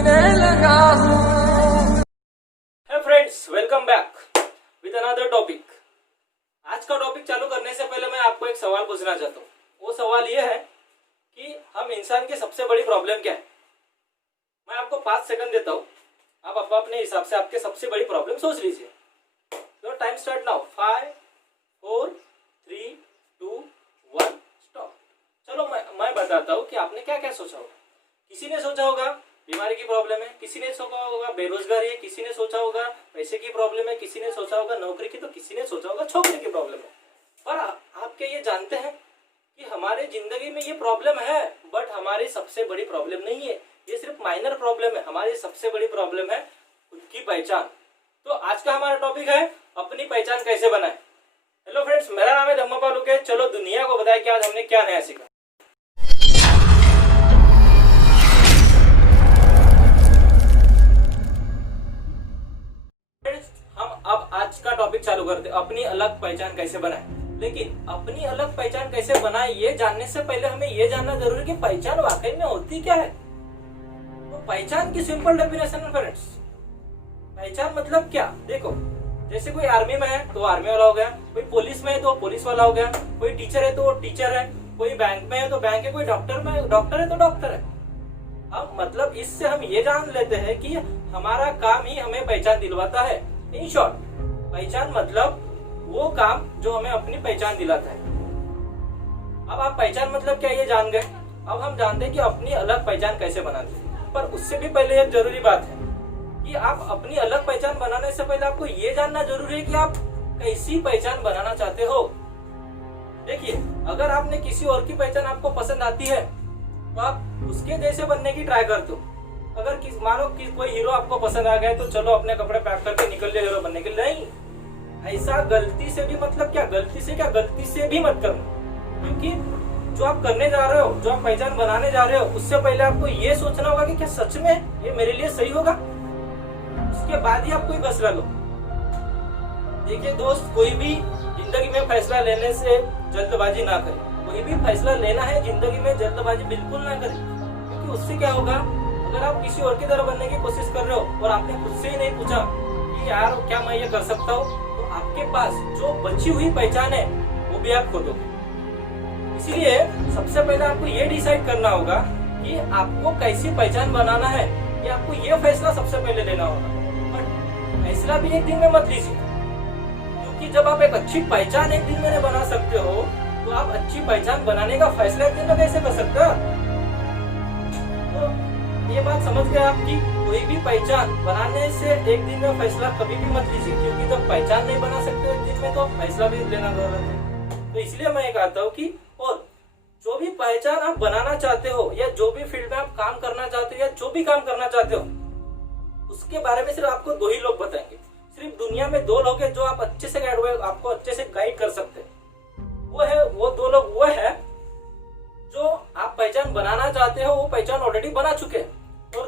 जीने लगा हूँ। Hey friends, welcome back with another topic. आज का टॉपिक चालू करने से पहले मैं आपको एक सवाल पूछना चाहता हूँ। वो सवाल ये है कि हम इंसान की सबसे बड़ी प्रॉब्लम क्या है। मैं आपको 5 सेकंड देता हूँ, आप अपने हिसाब से आपके सबसे बड़ी प्रॉब्लम सोच लीजिए। Your time start now. 5 4 3 2 1 stop. चलो मैं बताता हूँ कि आपने क्या क्या सोचा होगा। किसी ने सोचा होगा बीमारी की प्रॉब्लम है, किसी ने सोचा होगा बेरोजगारी है, किसी ने सोचा होगा पैसे की प्रॉब्लम है, किसी ने सोचा होगा नौकरी की, तो किसी ने सोचा होगा छोकरी की प्रॉब्लम है। पर आप क्या ये जानते हैं कि हमारे जिंदगी में ये प्रॉब्लम है, बट हमारी सबसे बड़ी प्रॉब्लम नहीं है। ये सिर्फ माइनर प्रॉब्लम है। हमारी सबसे बड़ी प्रॉब्लम है खुद की पहचान। तो आज का हमारा टॉपिक है अपनी पहचान कैसे बनाए। हेलो फ्रेंड्स, मेरा नाम है धम्मापाल लुके। चलो दुनिया को बताए कि आज हमने क्या नया सीखा। हम अब आज का टॉपिक चालू करते हैं, अपनी अलग पहचान कैसे बनाए। लेकिन अपनी अलग पहचान कैसे बनाए ये जानने से पहले हमें ये जानना जरूरी है कि पहचान वाकई में होती क्या है। तो पहचान की सिंपल डेफिनेशन है फ्रेंड्स। पहचान मतलब क्या, देखो जैसे कोई आर्मी में है तो आर्मी वाला हो गया, कोई पुलिस में है तो पुलिस वाला हो गया, कोई टीचर है तो टीचर है, कोई बैंक में है तो बैंक है, कोई डॉक्टर में डॉक्टर है तो डॉक्टर है। अब मतलब इससे हम ये जान लेते हैं कि हमारा काम ही हमें पहचान दिलवाता है। इन शॉर्ट, पहचान मतलब वो काम जो हमें अपनी पहचान दिलाता है। अब आप पहचान मतलब क्या ये जान गए। अब हम जानते हैं कि अपनी अलग पहचान कैसे बनाते हैं। पर उससे भी पहले एक जरूरी बात है कि आप अपनी अलग पहचान बनाने से पहले आपको ये जानना जरूरी है कि आप कैसी पहचान बनाना चाहते हो। देखिए, अगर आपने किसी और की पहचान आपको पसंद आती है तो आप उसके जैसे बनने की ट्राई करते हो। अगर मानो कि कोई हीरो आपको पसंद आ गया तो चलो अपने कपड़े पैक करके निकल जाए हीरो बनने के लिए। नहीं, ऐसा गलती से भी मतलब क्या, गलती से भी मत करना। क्योंकि जो आप करने जा रहे हो, जो आप पहचान बनाने जा रहे हो, उससे पहले आपको ये सोचना होगा कि क्या सच में ये मेरे लिए सही होगा। उसके बाद ही आप कोई फैसला लो। देखिए दोस्त, कोई भी जिंदगी में फैसला लेने से जल्दबाजी ना करे। कोई भी फैसला लेना है जिंदगी में जल्दबाजी बिल्कुल ना करें। क्योंकि उससे क्या होगा, अगर आप किसी और की तरह बनने की कोशिश कर रहे हो और आपने खुद से ही नहीं पूछा कि यार क्या मैं ये कर सकता हूँ, तो आपके पास जो बची हुई पहचान है वो भी आप खो दोगे। इसीलिए सबसे पहले आपको ये डिसाइड करना होगा कि आपको कैसी पहचान बनाना है। ये आपको ये फैसला सबसे पहले लेना होगा। बट फैसला भी एक दिन में मत लीजिए, क्योंकि जब आप एक अच्छी पहचान एक दिन में बना सकते हो तो आप अच्छी पहचान बनाने का फैसला एक दिन में कैसे कर सकते हो। तो ये बात समझ गए आप कि कोई भी पहचान बनाने से एक दिन में फैसला कभी भी मत लीजिए। क्योंकि जब पहचान नहीं बना सकते एक दिन में तो फैसला भी लेना जरूरत है। तो इसलिए मैं ये कहता हूँ कि और जो भी पहचान आप बनाना चाहते हो या जो भी फील्ड में आप काम करना चाहते हो या जो भी काम करना चाहते हो, उसके बारे में सिर्फ आपको 2 ही लोग बताएंगे। सिर्फ दुनिया में 2 लोग हैं जो आप अच्छे से आपको अच्छे से गाइड कर सकते हैं। वो 2 लोग वो है जो आप पहचान बनाना चाहते हो, वो पहचान ऑलरेडी बना चुके हैं। और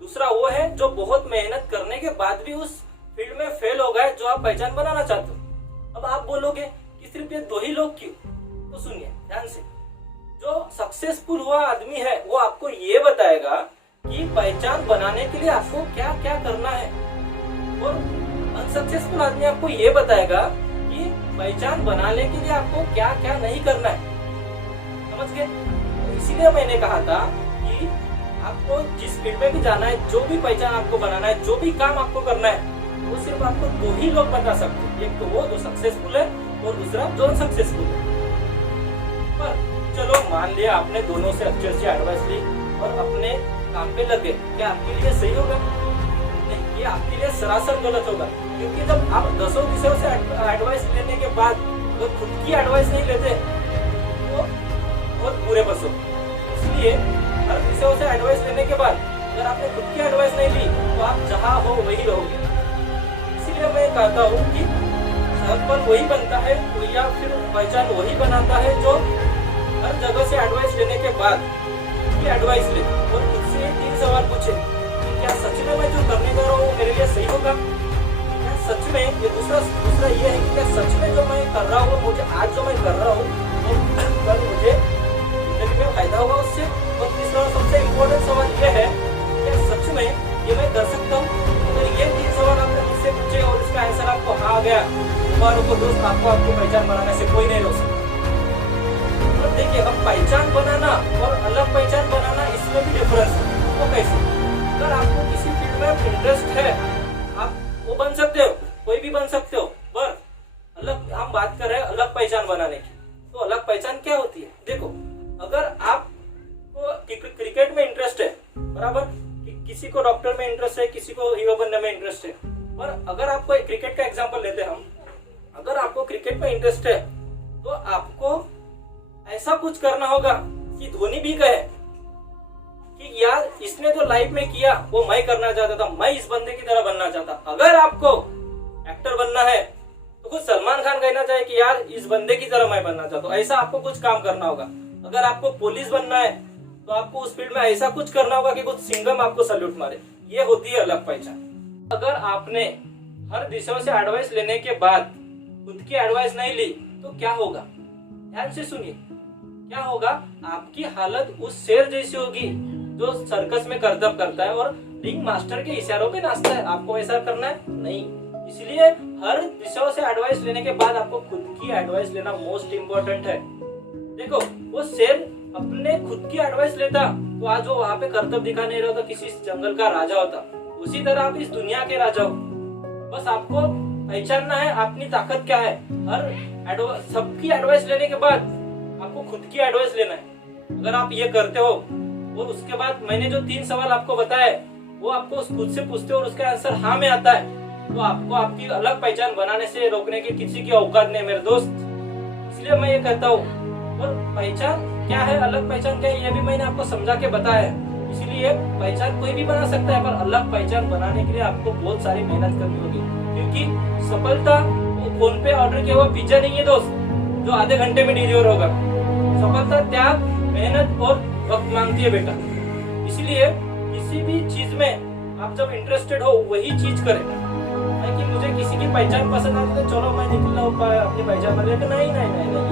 दूसरा वो है जो बहुत मेहनत करने के बाद भी उस फील्ड में फेल हो गए जो आप पहचान बनाना चाहते हो। अब आप बोलोगे कि सिर्फ ये 2 ही लोग क्यों, तो सुनिए ध्यान से। जो सक्सेसफुल हुआ आदमी है वो आपको ये बताएगा कि पहचान बनाने के लिए आपको क्या क्या करना है, और अनसक्सेसफुल आदमी आपको ये बताएगा कि पहचान बनाने के लिए आपको क्या क्या नहीं करना है। समझ गए? तो इसीलिए मैंने कहा था कि आपको जिस फील्ड में भी जाना है, जो भी पहचान आपको बनाना है, जो भी काम आपको करना है, वो सिर्फ आपको 2 ही लोग बता सकते हैं। एक तो वो जो सक्सेसफुल है और दूसरा जो अनसक्सेसफुल है। पर चलो मान लिया आपने दोनों से अच्छी एडवाइस ली और अपने काम पे लगे, क्या आपके लिए सही होगा? नहीं, ये आपके लिए सरासर गलत होगा। क्योंकि जब आप 10 विषयों से एडवाइस लेने के बाद अगर खुद की एडवाइस नहीं लेते तो बहुत बुरे बसो। इसलिए हर विषयों से एडवाइस लेने के बाद अगर आपने खुद की एडवाइस नहीं ली तो आप जहाँ हो वही रहोगे। इसीलिए मैं कहता हूँ कि सर्कल वही बनता है या फिर पहचान वही बनाता है जो हर जगह से एडवाइस लेने के बाद एडवाइस ले और खुद से 3 सवाल पूछे कि क्या सच में मैं जो करने जा रहा हूँ मेरे लिए सही होगा। क्या सच में ये दूसरा ये है कि क्या सच में जो मैं कर रहा हूँ, मुझे आज जो मैं कर रहा हूँ तो कल मुझे जिंदगी में फायदा होगा उससे। और तीसरा सबसे इम्पोर्टेंट सवाल ये है, क्या सच में दोबारा को दोस्त आपको आपकी पहचान बनाने से कोई नहीं रोक सकता। और देखिए, अब पहचान बनाना और अलग पहचान बनाना, इसमें भी डिफरेंस है। वो कैसे? अगर आपको किसी फील्ड में इंटरेस्ट है, आप वो बन सकते हो, कोई भी बन सकते हो। पर अलग, हम बात कर रहे हैं अलग पहचान बनाने की। तो अलग पहचान क्या होती है? देखो, अगर आपको क्रिकेट में इंटरेस्ट है, बराबर, किसी को डॉक्टर में इंटरेस्ट है, किसी को हीरो बनने में इंटरेस्ट है। पर अगर आपको क्रिकेट का एग्जांपल लेते हैं हम, अगर आपको क्रिकेट में इंटरेस्ट है तो आपको ऐसा कुछ करना होगा कि धोनी भी कहे कि यार इसने जो लाइफ में किया वो मैं करना चाहता था, मैं इस बंदे की तरह बनना चाहता। अगर आपको एक्टर बनना है तो खुद सलमान खान कहना चाहे कि यार इस बंदे की तरह मैं बनना चाहता हूँ। ऐसा आपको कुछ काम करना होगा। अगर आपको पुलिस बनना है तो आपको उस फील्ड में ऐसा कुछ करना होगा कि कुछ सिंघम आपको सल्यूट मारे। ये होती है अलग पहचान। अगर आपने हर दिशाओं से एडवाइस लेने के बाद खुद की एडवाइस नहीं ली तो क्या होगा? ध्यान से सुनिए, क्या होगा? आपकी हालत उस शेर जैसी होगी जो सर्कस में करतब करता है और रिंग मास्टर के इशारों पे नाचता है। आपको ऐसा करना है नहीं। इसलिए हर दिशाओं से एडवाइस लेने के बाद आपको खुद की एडवाइस लेना मोस्ट इम्पोर्टेंट है। देखो, वो शेर अपने खुद की एडवाइस लेता तो आज वो वहां पे करतब दिखा नहीं रहा था, किसी जंगल का राजा होता। उसी तरह आप इस दुनिया के राजा हो। बस आपको पहचानना है अपनी ताकत क्या है। हर सबकी एडवाइस लेने के बाद आपको खुद की एडवाइस लेना है। अगर आप ये करते हो और उसके बाद मैंने जो 3 सवाल आपको बताए वो आपको खुद से पूछते हो और उसका आंसर हाँ में आता है, तो आपको आपकी अलग पहचान बनाने से रोकने की किसी की औकात नहीं मेरे दोस्त। इसलिए मैं ये कहता हूँ, और पहचान क्या है, अलग पहचान क्या है, ये भी मैंने आपको समझा के बताया है। इसलिए पहचान कोई भी बना सकता है, पर अलग पहचान बनाने के लिए आपको बहुत सारी मेहनत करनी होगी। क्योंकि सफलता वो फोन पे ऑर्डर किया हुआ पिज्जा नहीं है दोस्त, जो आधे घंटे में डिलीवर होगा। सफलता त्याग, मेहनत और वक्त मांगती है बेटा। इसलिए किसी भी चीज में आप जब इंटरेस्टेड हो वही चीज करें। कि मुझे किसी की पहचान पसंद आती है तो चलो मैं निकल रहा अपनी पहचान बना लेकिन नहीं,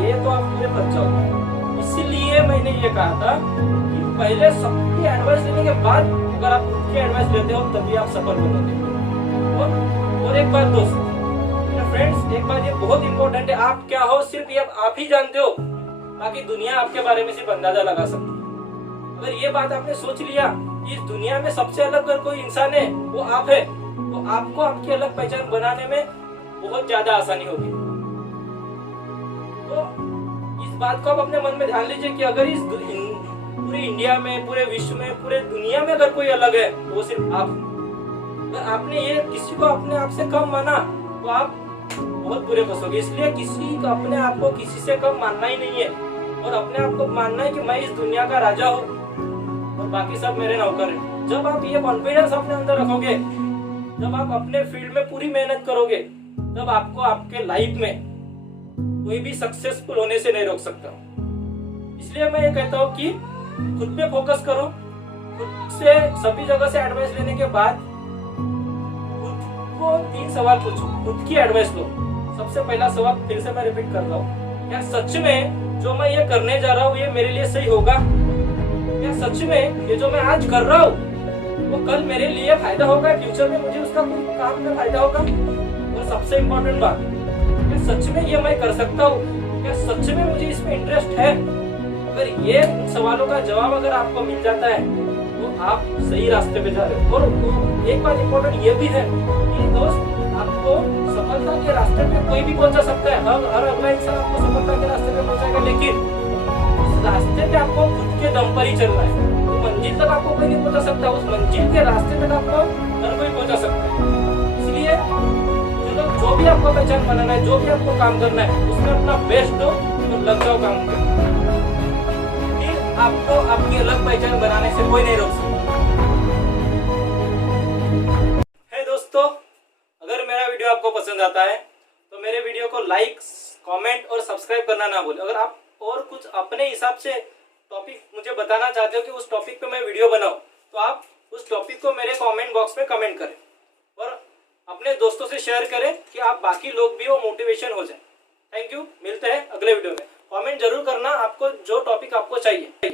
ये तो आप मुझे फंस जाओगे। इसीलिए मैंने ये कहा था कि पहले सबकी एडवाइस लेने के बाद अगर आप खुद की एडवाइस लेते हो तभी आप सफल बनोगे। और एक बात दोस्त, फ्रेंड्स, एक बात ये बहुत इंपॉर्टेंट है, आप क्या हो सिर्फ ये आप ही जानते हो, बाकी दुनिया आपके बारे में सिर्फ अंदाजा लगा सकती है। अगर ये बात आपने सोच लिया, इस दुनिया में सबसे अलग अगर कोई इंसान है वो आप है, तो आपको आपकी अलग पहचान बनाने में बहुत ज्यादा आसानी होगी। तो इस बात को आप अपने मन में ध्यान लीजिए कि अगर इस पूरे इंडिया में, पूरे विश्व में, पूरे दुनिया में अगर कोई अलग है तो वो सिर्फ आप। अगर आपने ये किसी को अपने आप से कम माना तो आप बहुत बुरे फंसोगे। इसलिए किसी को अपने आप को किसी से कम मानना ही नहीं है, और अपने आप को मानना है कि मैं इस दुनिया का राजा हूँ और बाकी सब मेरे नौकर हैं। जब आप ये कॉन्फिडेंस अपने अंदर रखोगे, जब आप अपने फील्ड में पूरी मेहनत करोगे, तब आपको आपके लाइफ में कोई भी सक्सेसफुल होने से नहीं रोक सकता। इसलिए मैं ये कहता हूँ कि खुद पे फोकस करो। खुद से सभी जगह से एडवाइस लेने के बाद खुद को 3 सवाल पूछो, खुद की एडवाइस लो। सबसे पहला सवाल फिर से मैं रिपीट कर रहा हूँ, क्या सच में जो मैं ये करने जा रहा हूँ ये मेरे लिए सही होगा? क्या सच में ये जो मैं आज कर रहा हूँ वो कल मेरे लिए फायदा होगा, फ्यूचर में मुझे उसका कोई काम में फायदा होगा? और सबसे इम्पोर्टेंट बात, क्या सच में ये मैं कर सकता हूँ? क्या सच में मुझे इसमें इंटरेस्ट है? अगर ये सवालों का जवाब अगर आपको मिल जाता है तो आप सही रास्ते पे जा रहे हो। और एक बात इम्पोर्टेंट ये भी है कि दोस्त, आपको सफलता के रास्ते पे कोई भी पहुंचा सकता है। हर अगला इंसान आपको सफलता के रास्ते पे पहुंचाएगा, लेकिन उस रास्ते पे आपको खुद के दम पर ही चलना है। मंजिल तक आपको कोई नहीं पहुंचा सकता, उस मंजिल के रास्ते तक आपको हर कोई पहुंचा सकता है। इसलिए जो भी आपको पहचान बनाना है, जो भी आपको काम करना है, उसमें अपना बेस्ट दो और लग जाओ काम करने। फिर आपको आपकी अलग पहचान बनाने से कोई नहीं रोक सकता। है दोस्तों, अगर मेरा वीडियो आपको पसंद आता है तो मेरे वीडियो को लाइक, कमेंट और सब्सक्राइब करना ना भूलें। अगर आप और कुछ अपने हिसाब से टॉपिक मुझे बताना चाहते हो कि उस टॉपिक पे मैं वीडियो बनाऊं, तो आप उस टॉपिक को मेरे कमेंट बॉक्स में कमेंट करें और अपने दोस्तों से शेयर करें कि आप बाकी लोग भी वो मोटिवेशन हो जाए। थैंक यू, मिलते हैं अगले वीडियो में। कमेंट जरूर करना आपको जो टॉपिक आपको चाहिए।